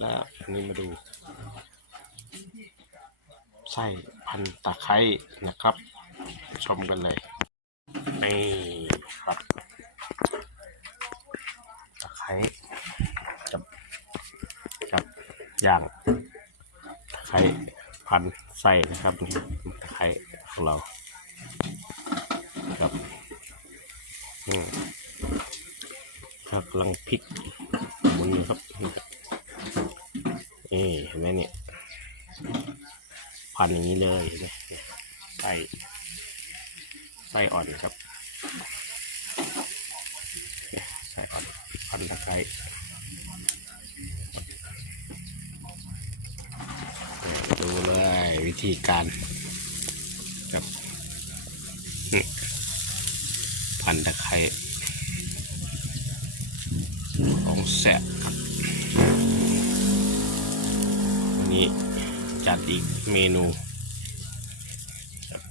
แล้วอันนี้มาดู ไส้พันตะไคร้นะครับ ชมกันเลยนี่ครับตะไคร้กับกับอย่างตะไคร้พันไส้นะครับนี่ตะไคร้ของเราครับอืมครับกำลังพลิกหมุนอยู่ครับ นี่เห็นไหมเนี่ย พันอย่างนี้เลยเห็นไหมไส้ไส้อ่อนครับไส้อ่อนพันตะไคร่ดูเลยวิธีการครับพันตะไคร้ของแสบครับวั นี้จัดอีกเมนูครับ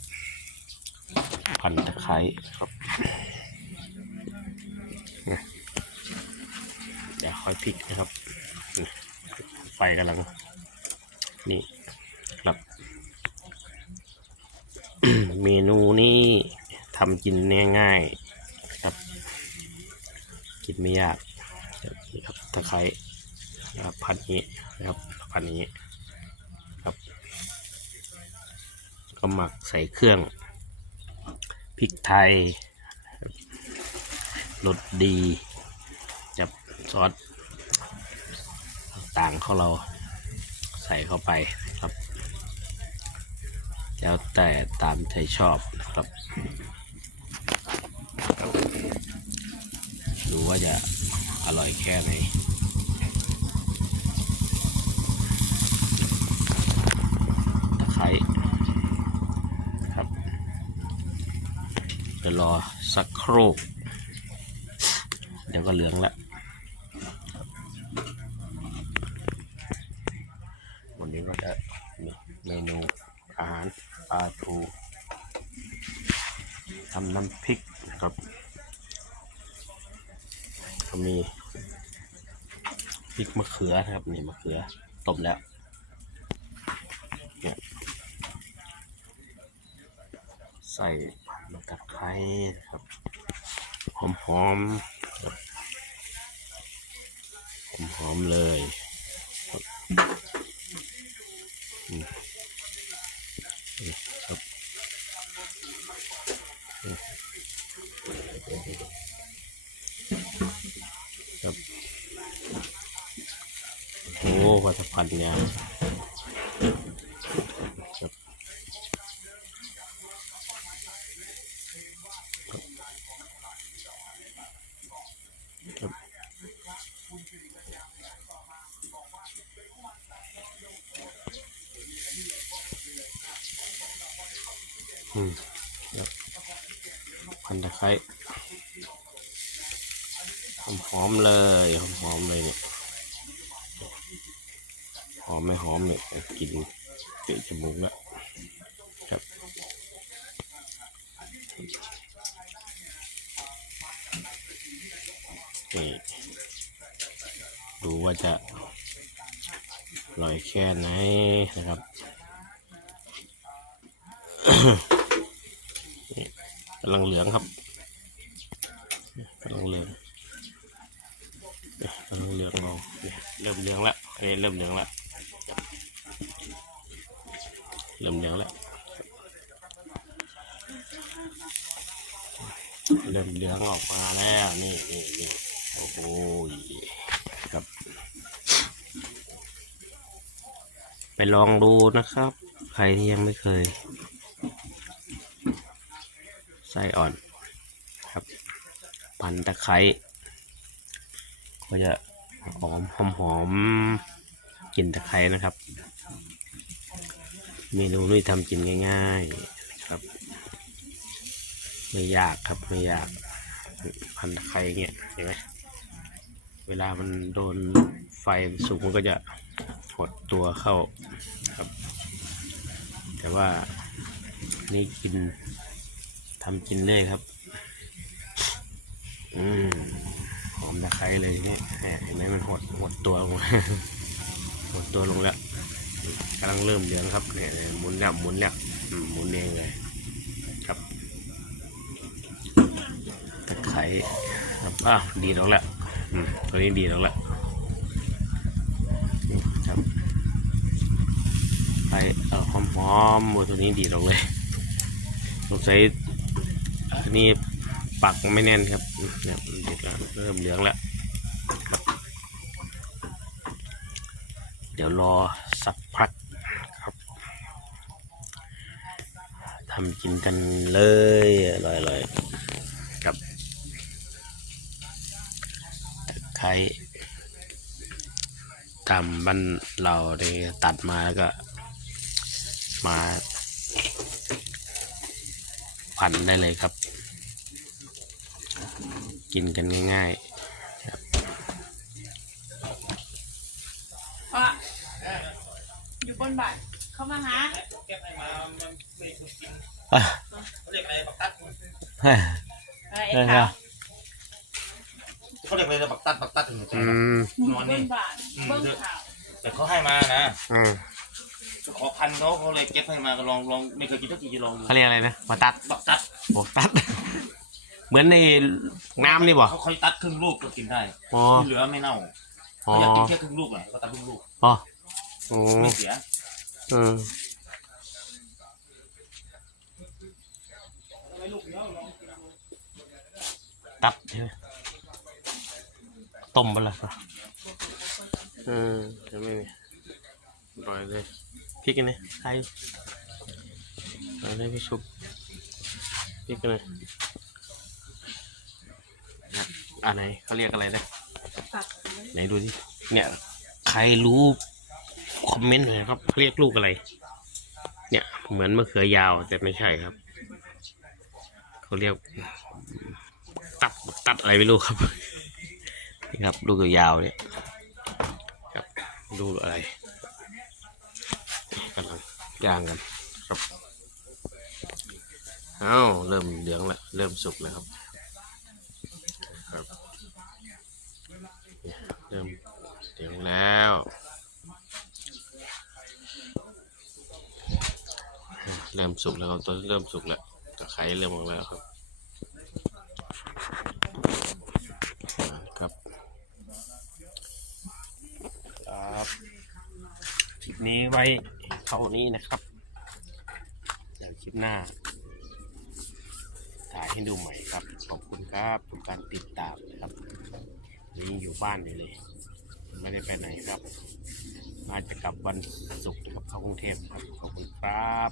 พันตะไคร้ครับเนี่ยเดี๋ยวค่อยพลิกนะครับ ไฟกำลัง นี่ครับ เมนูนี้ทำกินง่ายๆครับ กินไม่ยากนี่ครับตะไคร้นะครับพันนี้นะครับพันนี้ ครับ ก็หมักใส่เครื่องพริกไทยรสดีจับซอสต่างของเราใส่เข้าไปครับ แล้วแต่ตามใจชอบนะครับ ดูว่าจะอร่อยแค่ไหน ตะไคร้ครับ จะรอสักครู่ เดี๋ยวก็เหลืองแล้ววันนี้ก็จะเมนูอาหารปลาทูทำน้ำพริกนะครับก็มีพริกมะเขือนะครับนี่มะเขือต้มแล้วใส่ ตะไคร้ครับหอมหอมๆหอมหอมๆเลยครับอืมอืมครับครับโอ้วัตถุพันธ์เนี่ย อืมพันตะไคร้หอมหอมๆเลยหอมหอมๆเลยเนี่ยหอมไม่หอมเนี่ยกลินเตะจมูกแล้วครับนี่ดูว่าจะอร่อยแค่ไหนนะครับ กำลังเหลืองครับกำลังเหลืองเนี่ยกำลังเหลืองเราเริ่มเหลืองแล้วเอ้ยเริ่มเหลืองแล้วเริ่มเหลืองแล้วเริ่มเหลืองออกมาแล้วนี่นี่นี่โอ้โหครับ ไปลองดูนะครับ ใครที่ยังไม่เคย ไส้อ่อนครับ พันตะไคร้ก็จะหอมหอมหอมกลิ่นตะไคร้นะครับ เมนูนี้ทำกินง่ายๆครับ ไม่ยากครับไม่ยาก พันตะไคร้เงี้ยเห็นไหมเวลามันโดนไฟสูงมันก็จะหดตัวเข้าครับ แต่ว่านี่กิน ทำกินเลยครับ อืมหอมตะไคร้เลยเนี่ยแหมเห็นไหมมันหดหดตัวลงหดตัวลงแล้วกำลังเริ่มเหลืองครับเนี่ยเนี่ยหมุนแล้วหมุนแล้วอืมหมุนเองเลยครับตะไคร้ครับอะดีดออกแล้วอืมตัวนี้ดีดออกแล้วครับไปเออหอมๆหมดตัวนี้ดีดออกเลยสงสัย อันนี้ปักไม่แน่นครับเนี่ยเด็ดแล้วเริ่มเหลืองแล้วเดี๋ยวรอสักพักครับทำกินกันเลยอร่อยๆกับไข่ตามบ้านเราได้ตัดมาแล้วก็มา พันได้เลยครับ กินกันง่ายพ่ออยู่บนบ้านเขามาหาเก็บให้มามันไม่ถูกกินๆอะเขาเรียกอะไรบักตัดไอ้ขาวเขาเรียกอะไรนะบักตัดบักตัดถึงจะอืมอยู่บนบ้านเบิ้งข่าว แต่เขาให้มานะ อืมข อพันเขาเขาเลยเก็บให้มาก็ลองลองไม่เคยกินสักทีจะลองดูเขาเรียกอะไรนะมาตัดบักตัดโอ้ตัด เหมือนในน้ำนี่บ่เขาเขาตัดครึ่งลูกก็กินได้อ๋อที่เหลือไม่เน่าอ๋อเขาอยากกินแค่ครึ่งลูกเลยเขาตัดครึ่งลูกอ๋อโอ้ไม่เสียอืมตับใช่ไหมต้มไปละอืมจะไม่มีอร่อยเลย พริกกันเลยใครอาได้พี่ชุบพริกกันเลยนะอันไหนเขาเรียกอะไรนะไหนดูสิเนี่ย ใครรู้คอมเมนต์หน่อยครับเขาเรียกลูกอะไร เนี่ย เหมือนมะเขือยาวแต่ไม่ใช่ครับ เขาเรียก ตัดตัดอะไรไม่รู้ครับนี่ครับ ลูกยาวเนี่ยครับลูกอะไร กำลังย่างกันครับเอ้าเริ่มเหลืองแล้วเริ่มสุกแล้วครับครับเริ่มเหลืองแล้วเริ่มสุกแล้วครับตอนเริ่มสุกแล้วตะไคร้เริ่มออกแล้วครับครับครับคลิปนี้ไว้ เท่านี้นะครับเดี๋ยวคลิปหน้า ถ่ายให้ดูใหม่ครับ ขอบคุณครับทุกการติดตามนะครับนี่อยู่บ้านอยู่เลย ไม่ได้ไปไหนครับ มาจะกลับวันศุกร์นะครับเข้ากรุงเทพครับ ขอบคุณครับ